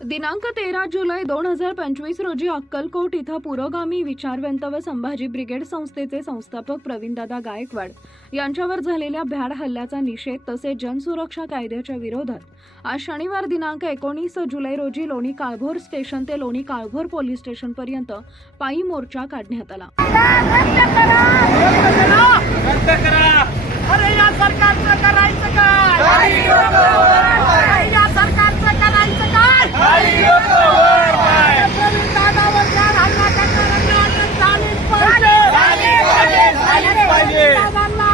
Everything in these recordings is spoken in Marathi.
दिनांक तेरा जुलै दोन हजार पंचवीस रोजी अक्कलकोट इथं पुरोगामी विचारवंत व संभाजी ब्रिगेड संस्थेचे संस्थापक प्रवीणदादा गायकवाड यांच्यावर झालेल्या भ्याड हल्ल्याचा निषेध तसेच जनसुरक्षा कायद्याच्या विरोधात. आज शनिवार दिनांक एकोणीस जुलै रोजी लोणी काळभोर स्टेशन ते लोणी काळभोर पोलीस स्टेशनपर्यंत पायी मोर्चा काढण्यात आला रद्द करा अरे या सरकारचं करायचं काय अरे या सरकारचं करायचं काय काही लोक वर पाय प्रवीण दादावर जाड हल्ला करणाऱ्यांना अटक झालीच पाहिजे. झालीच पाहिजे, झालीच पाहिजे. प्रवीण दादांना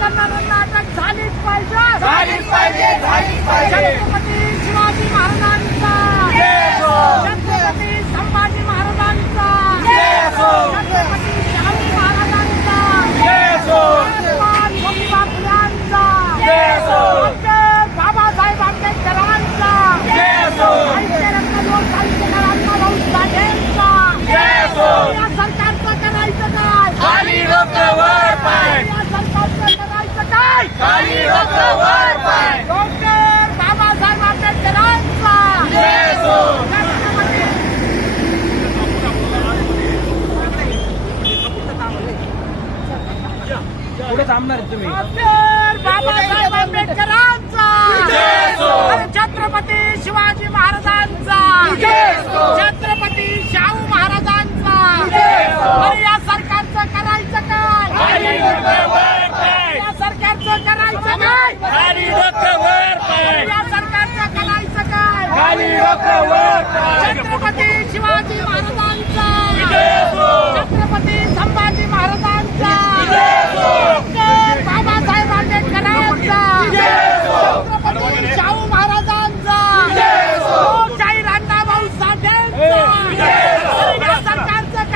करणाऱ्यांना अटक झालीच पाहिजे झालीच पाहिजे, झालीच पाहिजे. छत्रपती शिवाजी महाराजांचा जय हो. छत्रपती संभाजी महाराजांचा जय हो. छत्रपती शाहू महाराजांचा जय हो. ज्योतिबा फुल्यांचा बाबासाहेब आंबेडकरांचा. या सरकारचं करायचं काय खाली लोक वर पाय या सरकारचं करायचं काय खाली लोक वर पाय डॉक्टर बाबासाहेब आंबेडकरांचा जय हो. छत्रपती पुढे थांबणार तुम्ही. बाबासाहेब आंबेडकरांचा. छत्रपती शिवाजी महाराजांचा. छत्रपती शाहू महाराजांचा. या सरकारचं करायचं काय? या सरकारचं करायचं काय? खाली या सरकारचं करायचं काय? छत्रपती शिवाजी महाराजांचा.